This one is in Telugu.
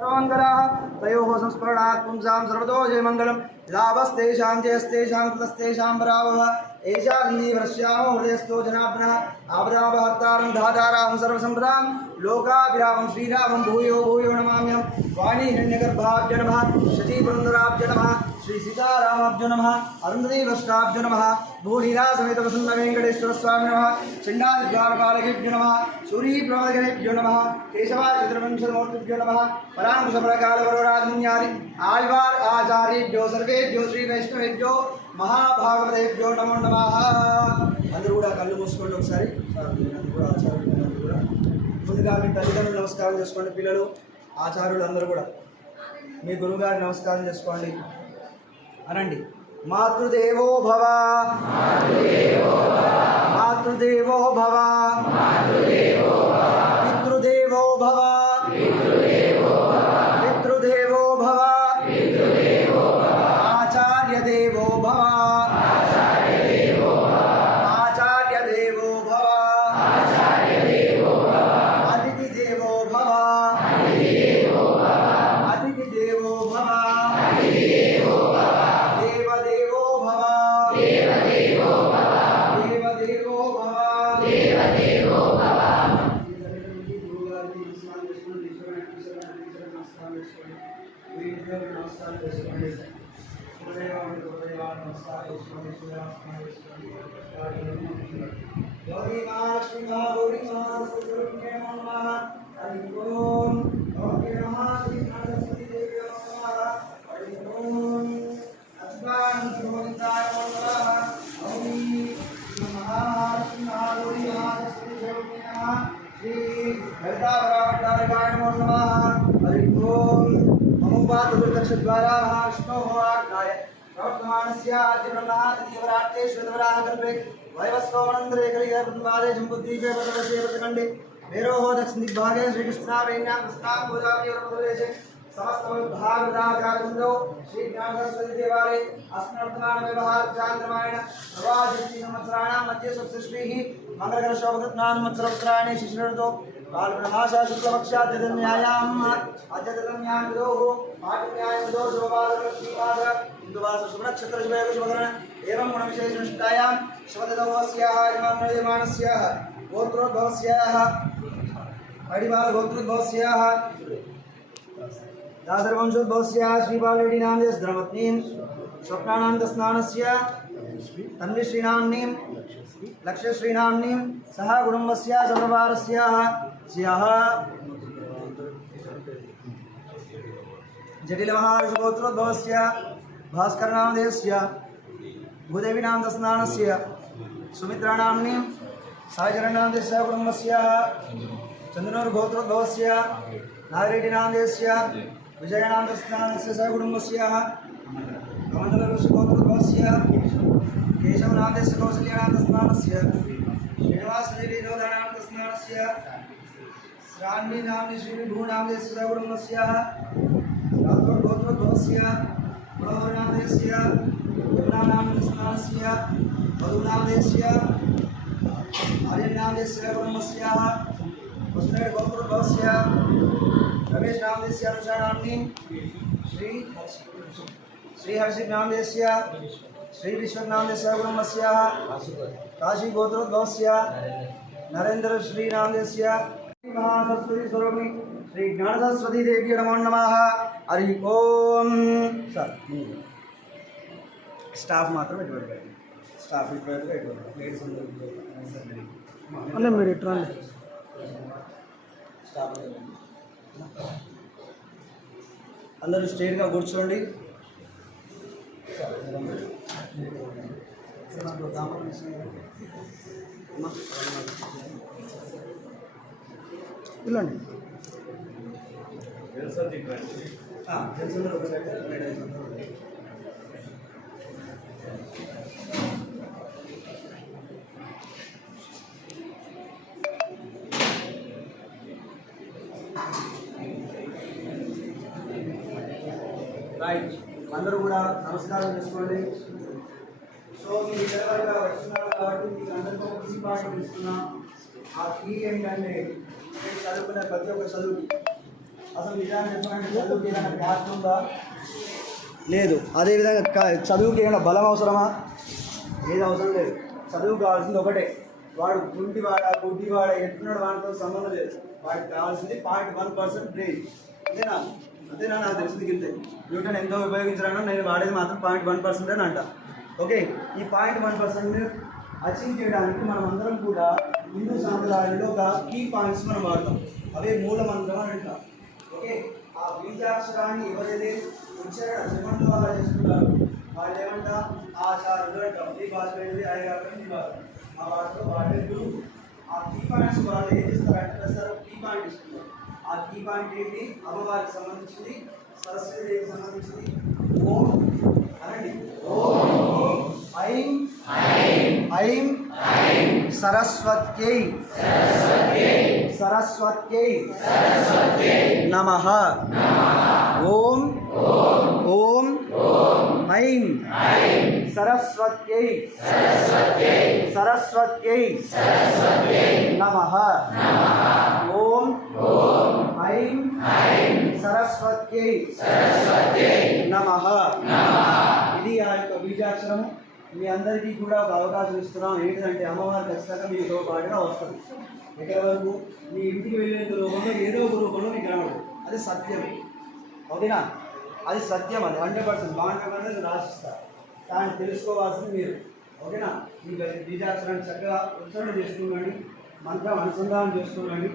तयोः संस्मरणात् पुंसां सर्वतो जयमङ्गलं लाभस्तेषां जयस्तेषां कृतस्तेषां पराभवः एषा निधिवरस्यामो हृदयस्थो जनार्दनः आपदापहर्तारं धातारां सर्वसम्पदां लोकाभिरामं श्रीरामं भूयो भूयो नमाम्यहं वाणी हिरण्यगर्भाभ्य नमः शचीपुरन्दराभ्य नमः श्री सीतारामाभ्य नमः अरुन्धती वृष्णाभ्य नमः भूलीलासमेत प्रसन्न वेङ्कटेश्वर स्वामी नमः चण्डादिद्वारपालकेभ्यो नमः सूरीप्रमदगणेभ्यो नमः केशवाय चतुर्विंशतिमूर्तिभ्यो नमः पराङ्कुशपरकालवरोराजमुन्यादि आழ்वार आचार्येभ्यो सर्वेभ्यो श्री वैष्णवेभ्यो महाभागवतेभ्यो नमो नमः। అందరూ కూడా కళ్ళు మూసుకోండి ఒకసారి. అందరూ కూడా ఆచార్యులు అందరూ కూడా ముందుగా మీ తల్లిదండ్రులు నమస్కారం చేసుకోండి. పిల్లలు ఆచార్యులు అందరూ కూడా మీ గురువుగారికి నమస్కారం చేసుకోండి. అనండి మాతృదేవో భవ మాతృదేవో భవ పితృదేవో భవ పితృదేవో భవ ఆచార్యదేవో భవ ఆచార్యదేవో భవ అతిథిదేవో భవ అతిథిదేవో భవ దేవదేవో భవ దేవదేవో భవ द्वारा महाविष्णो आज्ञाय प्रवर्तमानस्य आद्यब्रह्मादिदेवराट्टे श्वेतवराहकल्पे वैवस्वमनन्दरे कलिगे प्रतिपादे जम्बुद्वीपे पदवशे व्रतखण्डे मेरोः दक्षिणदिग्भागे श्रीकृष्णावेण्यां कृष्णां गोदावरीवरप्रदेशे समस्तभागवताचार्यवृन्दो श्रीज्ञानसरस्वतीदेवालये अस्मिन्वर्तमानव्यवहारचान्द्रमायण प्रवादित्रिसंवत्सराणां मध्ये सप्तश्रीः मङ्गलकरशोभकृत्नान्वत्सरोत्तरायणे शिशिरऋतौ बालब्रह्माशा शुक्लपक्षाद्यन्यायाम् अद्यतन्यां विदोः पाठन्यायं विदो शुभपादलक्ष्मीपाद हिन्दुवास शुभनक्षत्रशुभयोगशुभकरण एवं गुणविशेषनिष्ठायां शवदवस्याः इमामनयमानस्याः गोत्रोद्भवस्याः अडिबालगोत्रोद्भवस्याः दासरवंशोद्भवस्याः श्रीबालरेड्डिनाम्नः धर्मपत्नीं स्वप्नानन्दस्नानस्य तन्विश्रीनाम्नीं लक्ष्यश्रीनाम्नीं सह कुटुम्बस्य सर्ववारस्याः स्याः जटिलमहाविषगोत्रोद्भवस्य भास्करनामधेयस्य भूदेवीनामदस्नानस्य सुमित्रानाम्नीं सायचरणनामधेयस्य कुटुम्बस्याः चन्दनूर्गोत्रोद्भवस्य नागरेड्डिनामधेयस्य विजयनामदस्नानस्य सह कुटुम्बस्याः कमण्डलऋषिगोत्रोद्भवस्य केशवनामधेयस्य कौसल्यानामदस्नानस्य श्रीनिवासदेवीरोधनामदस्नानस्य श्रान्वीनाम्नि श्रीविभूनामधेयस्य सह कुटुम्बस्याः राठोडगोत्रोद्भवस्य मनोहरनामधेयस्य यमुनानामदस्नानस्य मधुनामधेयस्य आर्यनामधेयस्य कुटुम्बस्याः वसुदेवगोत्रोद्भवस्य रमेशनामधेयस्य अनुषानाम्नीं श्रीहर्षिनामधेयस्य श्रीविश्वनामधेयस्य कुटुम्बस्याः काशीगोत्रोद्भवस्य नरेन्द्रश्रीनामधेयस्य महासरस्वती स्वरूपिणी श्री ज्ञानसरस्वती देवी नमो नमः। हरि ओम सर स्टाफ मात्र स्टाफ అందరూ స్ట్రైట్గా కూర్చోండి. ఇలాండి రైట్, అందరూ కూడా నమస్కారం చేసుకోండి. సో మీరు ఎవరైనా వచ్చినారు కాబట్టి మీకు అందరికీ ఒక కీ పాఠం ఇస్తున్నాం. ఆ కీ ఏంటంటే మీరు చదువుకునే ప్రతి ఒక్క చదువుకి అసలు నిజాన్ని చెప్పాలంటే చదువుకి ఏదైనా క్యాస్ట్ ఉందా? లేదు. అదేవిధంగా చదువుకి ఏమైనా బలం అవసరమా? ఏది అవసరం లేదు. చదువు కావాల్సింది ఒకటే, వాడు గుడ్డివాడ ఎట్టున్నాడు వాడితో సంబంధం లేదు. వాడికి కావాల్సింది 0.1% బ్రెయిన్. అంతేనా నాకు తెలిసింది కింద న్యూటన్ ఎంతో ఉపయోగించారన్నా నేను వాడేది మాత్రం 0.1% అని అంట. ఓకే, ఈ 0.1% అచీవ్ చేయడానికి మనం అందరం కూడా హిందూ సాంప్రదాయంలో ఒక కీ పాయింట్స్ మనం వాడతాం. అవే మూల మంత్రం అని అంటాం. ఓకే, ఆ బీజాక్షరాన్ని ఎవరైతే ఉచ్చారణ అలా చేసుకుంటారు వాళ్ళు ఏమంట ఆచార్యులు అంటాం. ఈ భాష ఏంటి అయ్యారు ఆ భాషలో వాడే గురువు. ఆ కీ పాయింట్స్ వాళ్ళు ఏం చేస్తారంటే సార్ కీ పాయింట్ ఇస్తున్నారు. ఆ కీ పాయింట్ ఏంటి? అమ్మవారికి సంబంధించింది, సరస్వతి దేవికి సంబంధించింది. ఓం అనండి. ఓం ఐం ఐం సరస్వత్యై సరస్వత్యై నమః. ఓం ఓం ఐం సరస్వత్యై సరస్వత్యై నమః. ఓం ఐం సరస్వత్యై నమః. ఇది ఆ యొక్క బీజాక్షరము. మీ అందరికీ కూడా ఒక అవకాశం ఇస్తున్నాం. ఏంటంటే అమ్మవారు ఖచ్చితంగా మీతో పాటుగా వస్తుంది. ఎక్కడి వరకు? మీ ఇంటికి వెళ్ళేంత రూపంలో ఏదో ఒక రూపంలో మీకు కనబడదు. అది సత్యం. ఓకేనా? అది సత్యం. అది 100% బాగుంటుంది రాసిస్తారు. దాన్ని తెలుసుకోవాల్సింది మీరు. ఓకేనా? మీ బీజాక్షరాన్ని చక్కగా ఉచ్చారణ చేసుకున్నాండి, మంత్రం అనుసంధానం చేసుకున్నాండి.